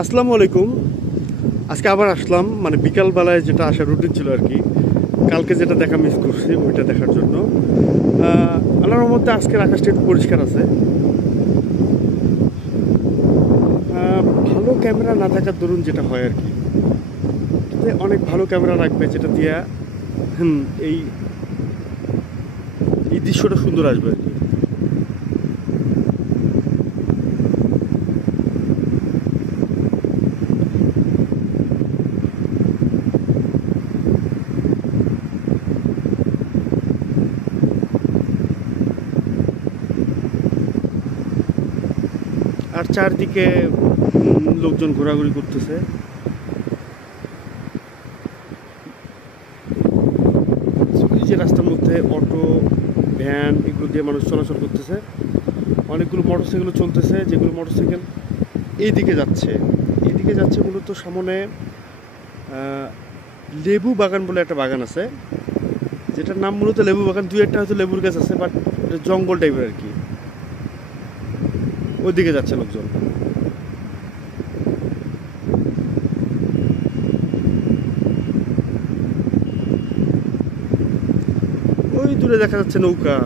আসসালামু আলাইকুম। আজকে আবার আসলাম, মানে বিকালবেলায় যেটা আসার রুটিন ছিল আর কি। কালকে যেটা দেখা মিস করছি ওইটা দেখার জন্য। আল্লাহর মধ্যে আজকের আকাশটা একটু পরিষ্কার আছে। ভালো ক্যামেরা না থাকার দরুন যেটা হয় আর কি, যে অনেক ভালো ক্যামেরা রাখবে যেটা দিয়া হুম এই এই দৃশ্যটা সুন্দর আসবে আর কি। আর চারদিকে লোকজন ঘোরাঘুরি করতেছে। এই যে রাস্তার মধ্যে অটো, ভ্যান এগুলো দিয়ে মানুষ চলাচল করতেছে। অনেকগুলো মোটরসাইকেলও চলতেছে, যেগুলো মোটরসাইকেল এইদিকে যাচ্ছে মূলত সামনে লেবু বাগান বলে একটা বাগান আছে, যেটার নাম মূলত লেবু বাগান। দুই একটা হয়তো লেবুর গাছ আছে, বাট এটা জঙ্গল টাইপের আর কি। ওইদিকে যাচ্ছে লোকজন। ওই দূরে দেখা যাচ্ছে নৌকা।